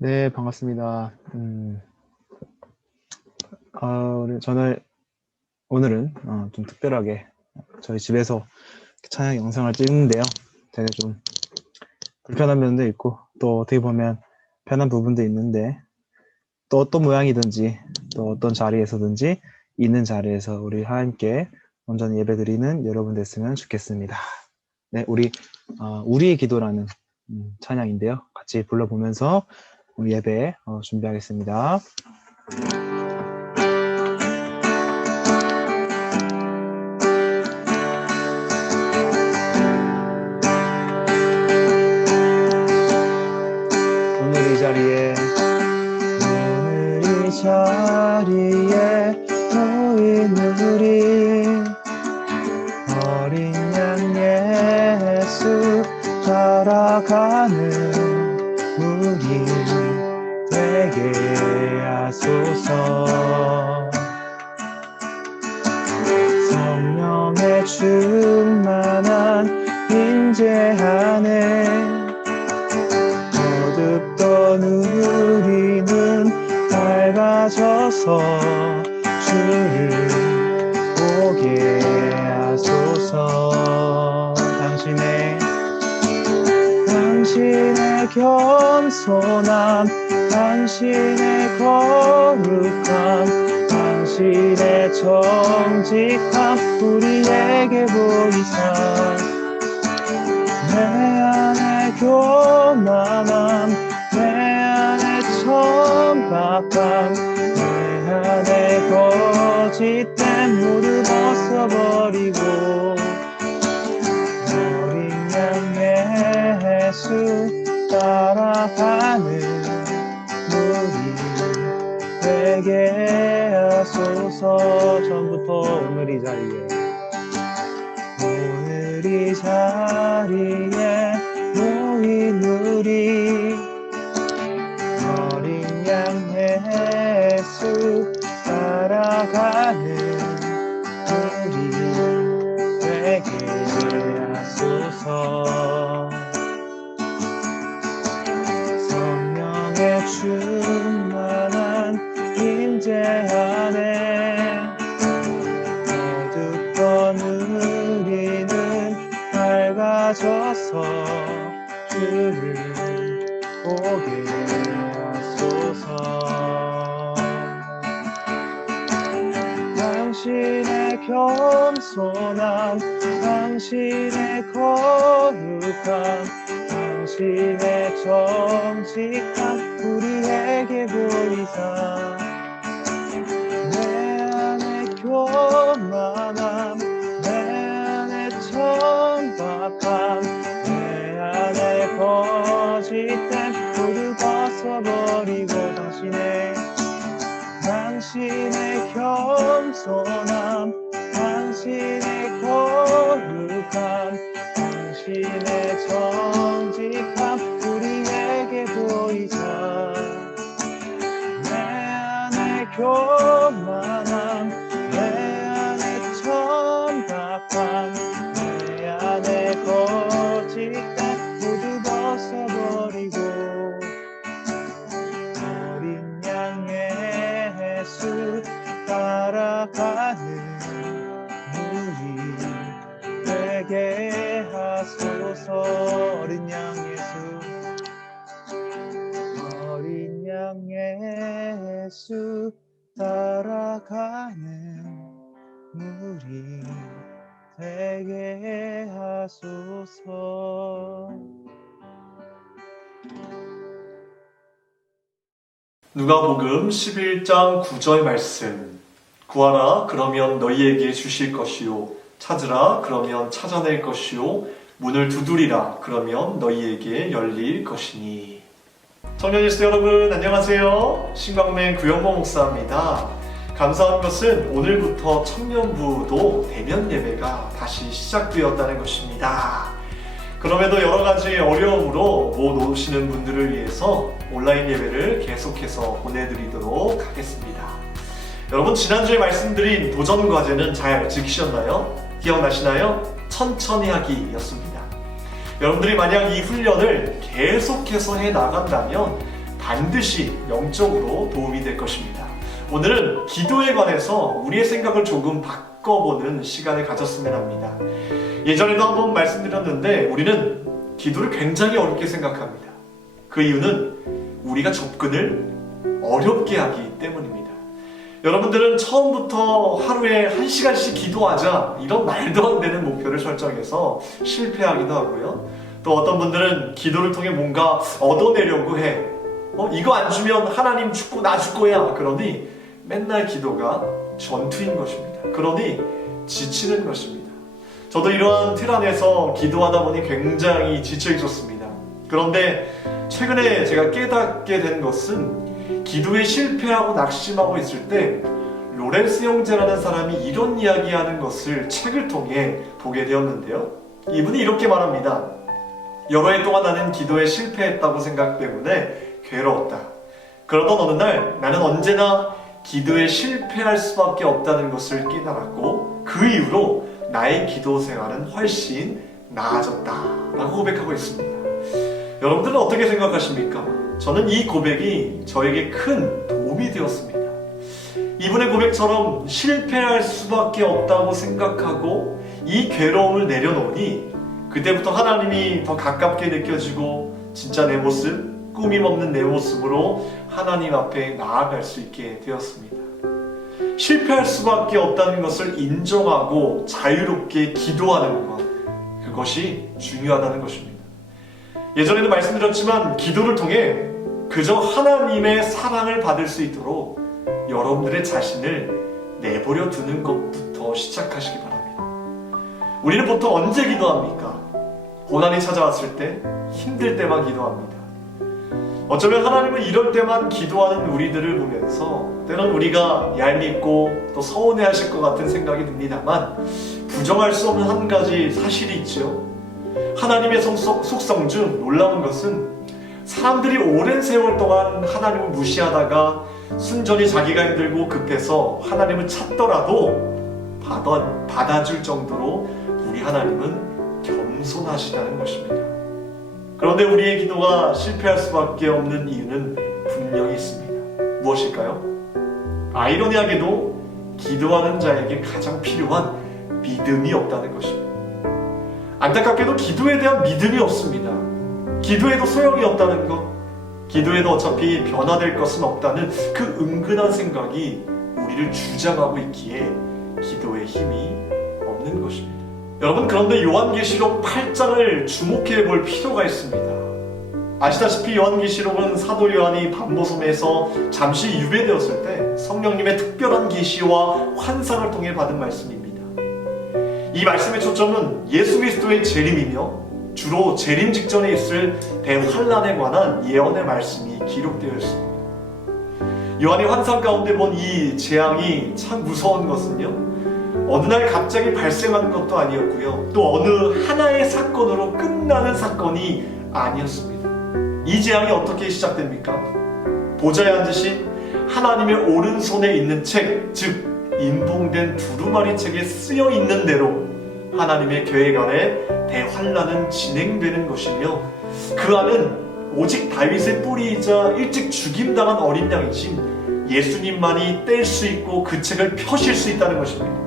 네, 반갑습니다. 오늘은 좀 특별하게 저희 집에서 찬양 영상을 찍는데요. 되게 좀 불편한 면도 있고 또 어떻게 보면 편한 부분도 있는데 또 어떤 모양이든지 또 어떤 자리에서든지 있는 자리에서 우리 함께 온전히 예배드리는 여러분 됐으면 좋겠습니다. 네, 우리의 기도라는 찬양인데요. 같이 불러보면서 우리 예배 준비하겠습니다. 오늘 이 자리에 모인 우리 어린 양 예수 따라가는 우리 되게 하소서. 성령의 충만한 임재 안에 어둡던 우리는 밝아져서 주를 보게 하소서. 당신의 겸손함, 당신의 거룩함, 당신의 정직함 우리에게 보이사 내 안에 교만함, 내 안에 천박함, 내 안에 거짓됨 모두 벗어버리고 어린 양 예수 따라가는 우리 되게 하소서. 처음부터 오늘 이 자리에 모인 우리 어린 양 예수 따라가는 우리 되게 하소서. 성령의 충만한 임재 안에 어둡던 우리는 밝아져서 주를 보게 하소서. 당신의 겸손함, 당신의 거룩함, 당신의 정직함 우리에게 보이사 내 안에 교만함, 내 안에 천박함, 내 안에 거짓됨 모두 벗어버리고 당신의 겸손함, 당신의 거룩함, 당신의 정직함 우리에게 보이자 내 안에 교만함, 내 안에 천박함, 내 안에 거짓됨 모두 벗어버리고 어린 양 예수 따라가는 우리 되게 하소서. 어린 양 예수 따라가는 우리 되게 하소서. 누가복음 11장 9절 말씀. 구하라 그러면 너희에게 주실 것이요, 찾으라 그러면 찾아낼 것이요, 문을 두드리라 그러면 너희에게 열릴 것이니. 청년 예수 여러분 안녕하세요. 신광맨 구영모 목사입니다. 감사한 것은 오늘부터 청년부도 대면 예배가 다시 시작되었다는 것입니다. 그럼에도 여러 가지 어려움으로 못 오시는 분들을 위해서 온라인 예배를 계속해서 보내드리도록 하겠습니다. 여러분, 지난주에 말씀드린 도전 과제는 잘 지키셨나요? 기억나시나요? 천천히 하기였습니다. 여러분들이 만약 이 훈련을 계속해서 해 나간다면 반드시 영적으로 도움이 될 것입니다. 오늘은 기도에 관해서 우리의 생각을 조금 바꿔보는 시간을 가졌으면 합니다. 예전에도 한번 말씀드렸는데 우리는 기도를 굉장히 어렵게 생각합니다. 그 이유는 우리가 접근을 어렵게 하기 때문입니다. 여러분들은 처음부터 하루에 1시간씩 기도하자 이런 말도 안 되는 목표를 설정해서 실패하기도 하고요. 또 어떤 분들은 기도를 통해 뭔가 얻어내려고 해. 이거 안 주면 하나님 죽고 나 죽 거야. 그러니 맨날 기도가 전투인 것입니다. 그러니 지치는 것입니다. 저도 이러한 틀 안에서 기도하다 보니 굉장히 지쳐 있었습니다. 그런데 최근에 제가 깨닫게 된 것은 기도에 실패하고 낙심하고 있을 때 로렌스 형제라는 사람이 이런 이야기하는 것을 책을 통해 보게 되었는데요. 이분이 이렇게 말합니다. 여러 해 동안 나는 기도에 실패했다고 생각 때문에 괴로웠다. 그러던 어느 날 나는 언제나 기도에 실패할 수밖에 없다는 것을 깨달았고 그 이후로 나의 기도 생활은 훨씬 나아졌다라고 고백하고 있습니다. 여러분들은 어떻게 생각하십니까? 저는 이 고백이 저에게 큰 도움이 되었습니다. 이분의 고백처럼 실패할 수밖에 없다고 생각하고 이 괴로움을 내려놓으니 그때부터 하나님이 더 가깝게 느껴지고 진짜 내 모습, 꾸밈 없는 내 모습으로 하나님 앞에 나아갈 수 있게 되었습니다. 실패할 수밖에 없다는 것을 인정하고 자유롭게 기도하는 것, 그것이 중요하다는 것입니다. 예전에도 말씀드렸지만 기도를 통해 그저 하나님의 사랑을 받을 수 있도록 여러분들의 자신을 내버려 두는 것부터 시작하시기 바랍니다. 우리는 보통 언제 기도합니까? 고난이 찾아왔을 때, 힘들 때만 기도합니다. 어쩌면 하나님은 이럴 때만 기도하는 우리들을 보면서 때론 우리가 얄밉고 또 서운해하실 것 같은 생각이 듭니다만 부정할 수 없는 한 가지 사실이 있죠. 하나님의 속성 중 놀라운 것은 사람들이 오랜 세월 동안 하나님을 무시하다가 순전히 자기가 힘들고 급해서 하나님을 찾더라도 받아줄 정도로 우리 하나님은 겸손하시다는 것입니다. 그런데 우리의 기도가 실패할 수밖에 없는 이유는 분명히 있습니다. 무엇일까요? 아이러니하게도 기도하는 자에게 가장 필요한 믿음이 없다는 것입니다. 안타깝게도 기도에 대한 믿음이 없습니다. 기도에도 소용이 없다는 것, 기도에도 어차피 변화될 것은 없다는 그 은근한 생각이 우리를 주장하고 있기에 기도에 힘이 없는 것입니다. 여러분, 그런데 요한계시록 8장을 주목해 볼 필요가 있습니다. 아시다시피 요한계시록은 사도 요한이 반모섬에서 잠시 유배되었을 때 성령님의 특별한 계시와 환상을 통해 받은 말씀입니다. 이 말씀의 초점은 예수 그리스도의 재림이며 주로 재림 직전에 있을 대환란에 관한 예언의 말씀이 기록되어 있습니다. 요한이 환상 가운데 본 이 재앙이 참 무서운 것은요, 어느 날 갑자기 발생하는 것도 아니었고요, 또 어느 하나의 사건으로 끝나는 사건이 아니었습니다. 이 재앙이 어떻게 시작됩니까? 보좌에 앉으신 하나님의 오른손에 있는 책, 즉 인봉된 두루마리 책에 쓰여 있는 대로 하나님의 계획 안에 대환란은 진행되는 것이며 그 안은 오직 다윗의 뿌리이자 일찍 죽임당한 어린 양이신 예수님만이 뗄 수 있고 그 책을 펴실 수 있다는 것입니다.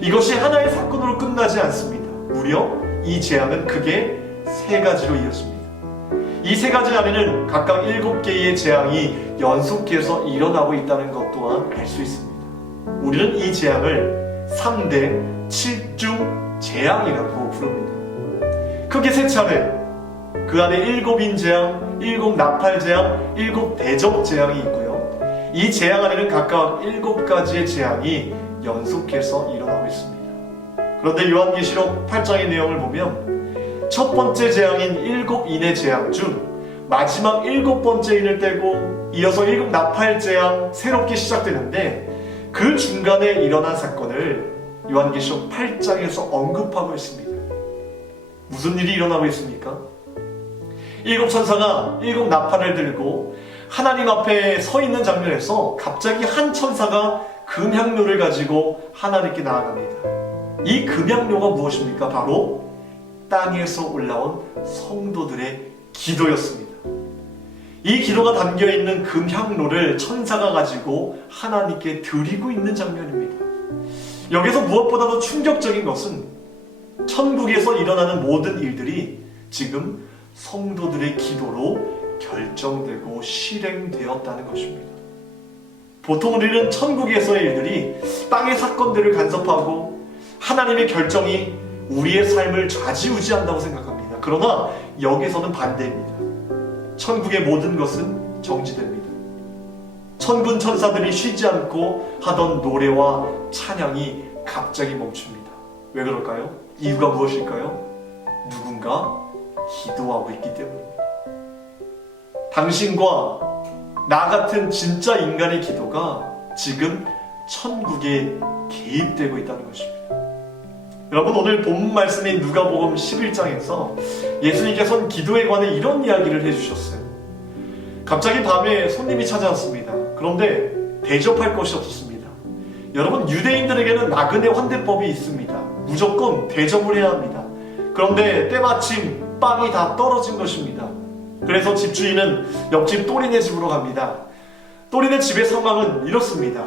이것이 하나의 사건으로 끝나지 않습니다. 무려 이 재앙은 크게 3가지로 이어집니다. 이 3가지 안에는 각각 7개의 재앙이 연속해서 일어나고 있다는 것 또한 알 수 있습니다. 우리는 이 재앙을 3대 7중 재앙이라고 부릅니다. 크게 3차례, 그 안에 7인 재앙, 7 나팔 재앙, 7 대접 재앙이 있고요. 이 재앙 안에는 각각 7가지의 재앙이 연속해서 일어나고 있습니다. 그런데 요한계시록 8장의 내용을 보면 첫 번째 재앙인 7인의 재앙 중 마지막 7번째 인을 떼고 이어서 7 나팔 재앙 새롭게 시작되는데 그 중간에 일어난 사건을 요한계시록 8장에서 언급하고 있습니다. 무슨 일이 일어나고 있습니까? 7 천사가 7 나팔을 들고 하나님 앞에 서 있는 장면에서 갑자기 한 천사가 금향료를 가지고 하나님께 나아갑니다. 이 금향료가 무엇입니까? 바로 땅에서 올라온 성도들의 기도였습니다. 이 기도가 담겨있는 금향로를 천사가 가지고 하나님께 드리고 있는 장면입니다. 여기서 무엇보다도 충격적인 것은 천국에서 일어나는 모든 일들이 지금 성도들의 기도로 결정되고 실행되었다는 것입니다. 보통 우리는 천국에서의 일들이 땅의 사건들을 간섭하고 하나님의 결정이 우리의 삶을 좌지우지한다고 생각합니다. 그러나 여기서는 반대입니다. 천국의 모든 것은 정지됩니다. 천군 천사들이 쉬지 않고 하던 노래와 찬양이 갑자기 멈춥니다. 왜 그럴까요? 이유가 무엇일까요? 누군가 기도하고 있기 때문입니다. 당신과 나 같은 진짜 인간의 기도가 지금 천국에 개입되고 있다는 것입니다. 여러분, 오늘 본 말씀인 누가복음 11장에서 예수님께서는 기도에 관해 이런 이야기를 해주셨어요. 갑자기 밤에 손님이 찾아왔습니다. 그런데 대접할 것이 없었습니다. 여러분, 유대인들에게는 나그네 환대법이 있습니다. 무조건 대접을 해야 합니다. 그런데 때마침 빵이 다 떨어진 것입니다. 그래서 집주인은 옆집 또리네 집으로 갑니다. 또리네 집의 상황은 이렇습니다.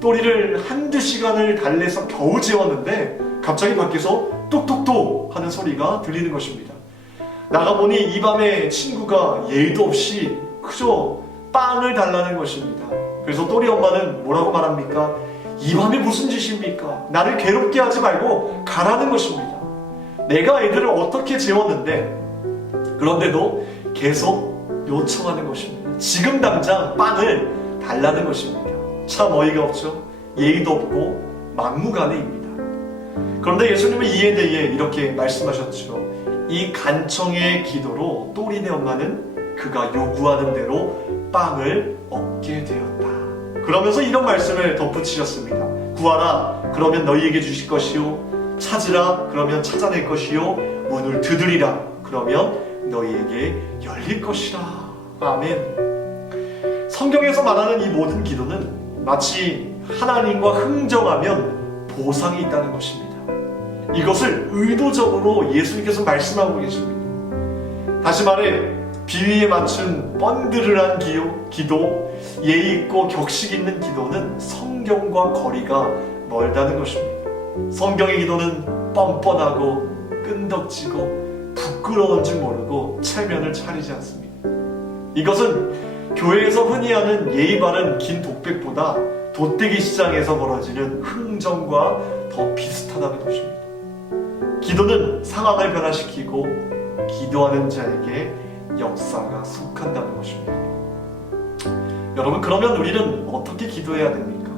또리를 한두 시간을 달래서 겨우 재웠는데 갑자기 밖에서 뚝뚝뚝 하는 소리가 들리는 것입니다. 나가보니 이 밤에 친구가 예의도 없이 그저 빵을 달라는 것입니다. 그래서 또리 엄마는 뭐라고 말합니까? 이 밤에 무슨 짓입니까? 나를 괴롭게 하지 말고 가라는 것입니다. 내가 애들을 어떻게 재웠는데 그런데도 계속 요청하는 것입니다. 지금 당장 빵을 달라는 것입니다. 참 어이가 없죠? 예의도 없고 막무가내입니다. 그런데 예수님은 이에 대해 이렇게 말씀하셨죠. 이 간청의 기도로 또리네 엄마는 그가 요구하는 대로 빵을 얻게 되었다. 그러면서 이런 말씀을 덧붙이셨습니다. 구하라, 그러면 너희에게 주실 것이요. 찾으라, 그러면 찾아낼 것이요. 문을 두드리라, 그러면 너희에게 열릴 것이라. 아멘. 성경에서 말하는 이 모든 기도는 마치 하나님과 흥정하면 보상이 있다는 것입니다. 이것을 의도적으로 예수님께서 말씀하고 계십니다. 다시 말해 비위에 맞춘 뻔드르한 기도, 예의 있고 격식 있는 기도는 성경과 거리가 멀다는 것입니다. 성경의 기도는 뻔뻔하고 끈덕지고 부끄러운 줄 모르고 체면을 차리지 않습니다. 이것은 교회에서 흔히 하는 예의 바른 긴 독백보다 돗대기 시장에서 벌어지는 흥정과 더 비슷하다는 것입니다. 기도는 상황을 변화시키고 기도하는 자에게 역사가 속한다는 것입니다. 여러분, 그러면 우리는 어떻게 기도해야 됩니까?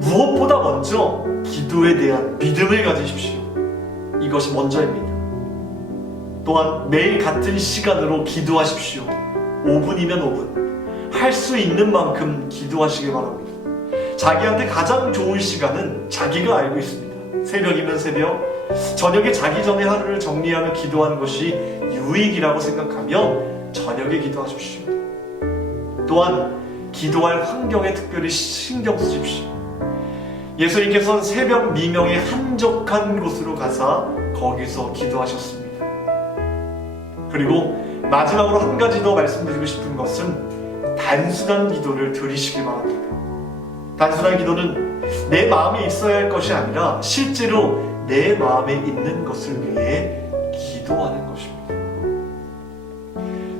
무엇보다 먼저 기도에 대한 믿음을 가지십시오. 이것이 먼저입니다. 또한 매일 같은 시간으로 기도하십시오. 5분이면 5분. 할 수 있는 만큼 기도하시길 바랍니다. 자기한테 가장 좋은 시간은 자기가 알고 있습니다. 새벽이면 새벽, 저녁에 자기 전에 하루를 정리하며 기도하는 것이 유익이라고 생각하면 저녁에 기도하십시오. 또한 기도할 환경에 특별히 신경 쓰십시오. 예수님께서는 새벽 미명에 한적한 곳으로 가사 거기서 기도하셨습니다. 그리고 마지막으로 한 가지 더 말씀드리고 싶은 것은 단순한 기도를 드리시기 바랍니다. 단순한 기도는 내 마음에 있어야 할 것이 아니라 실제로 내 마음에 있는 것을 위해 기도하는 것입니다.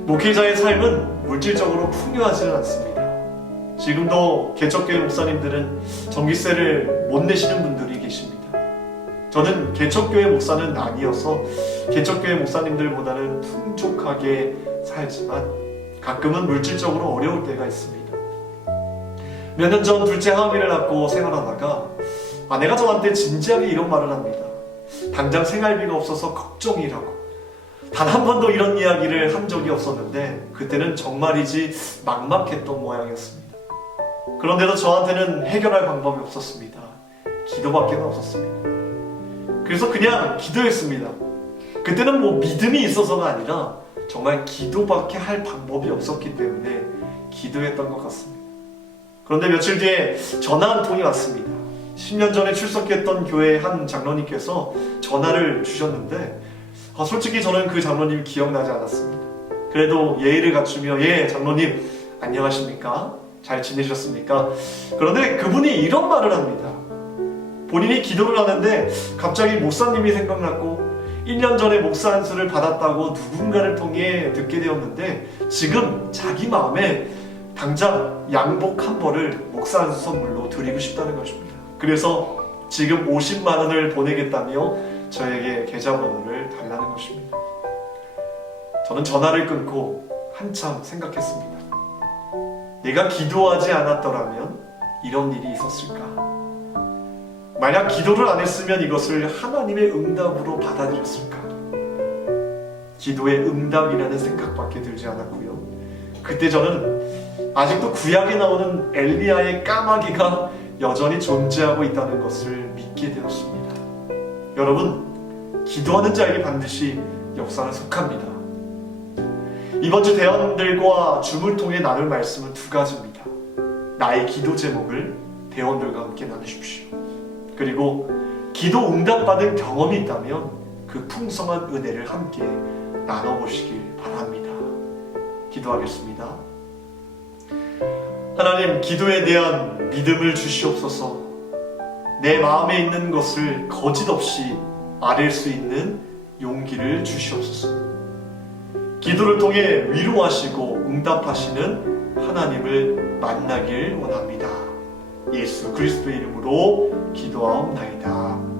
목회자의 삶은 물질적으로 풍요하지는 않습니다. 지금도 개척교회 목사님들은 전기세를 못 내시는 분들이 계십니다. 저는 개척교회 목사는 아니어서 개척교회 목사님들보다는 풍족하게 살지만 가끔은 물질적으로 어려울 때가 있습니다. 몇 년 전 둘째 하은이를 낳고 생활하다가 아내가 저한테 진지하게 이런 말을 합니다. 당장 생활비가 없어서 걱정이라고. 단 한 번도 이런 이야기를 한 적이 없었는데 그때는 정말이지 막막했던 모양이었습니다. 그런데도 저한테는 해결할 방법이 없었습니다. 기도밖에 없었습니다. 그래서 그냥 기도했습니다. 그때는 믿음이 있어서가 아니라 정말 기도밖에 할 방법이 없었기 때문에 기도했던 것 같습니다. 그런데 며칠 뒤에 전화 한 통이 왔습니다. 10년 전에 출석했던 교회 한 장로님께서 전화를 주셨는데 솔직히 저는 그 장로님이 기억나지 않았습니다. 그래도 예의를 갖추며 예 장로님 안녕하십니까? 잘 지내셨습니까? 그런데 그분이 이런 말을 합니다. 본인이 기도를 하는데 갑자기 목사님이 생각났고 1년 전에 목사 안수를 받았다고 누군가를 통해 듣게 되었는데 지금 자기 마음에 당장 양복 한 벌을 목사 안수 선물로 드리고 싶다는 것입니다. 그래서 지금 50만 원을 보내겠다며 저에게 계좌번호를 달라는 것입니다. 저는 전화를 끊고 한참 생각했습니다. 내가 기도하지 않았더라면 이런 일이 있었을까? 만약 기도를 안 했으면 이것을 하나님의 응답으로 받아들였을까? 기도의 응답이라는 생각밖에 들지 않았고요. 그때 저는 아직도 구약에 나오는 엘리야의 까마귀가 여전히 존재하고 있다는 것을 믿게 되었습니다. 여러분, 기도하는 자에게 반드시 역사는 속합니다. 이번 주 대원들과 줌을 통해 나눌 말씀은 두 가지입니다. 나의 기도 제목을 대원들과 함께 나누십시오. 그리고 기도 응답받은 경험이 있다면 그 풍성한 은혜를 함께 나눠보시길 바랍니다. 기도하겠습니다. 하나님, 기도에 대한 믿음을 주시옵소서. 내 마음에 있는 것을 거짓 없이 아뢰 수 있는 용기를 주시옵소서. 기도를 통해 위로하시고 응답하시는 하나님을 만나길 원합니다. 예수 그리스도의 이름으로 기도하옵나이다.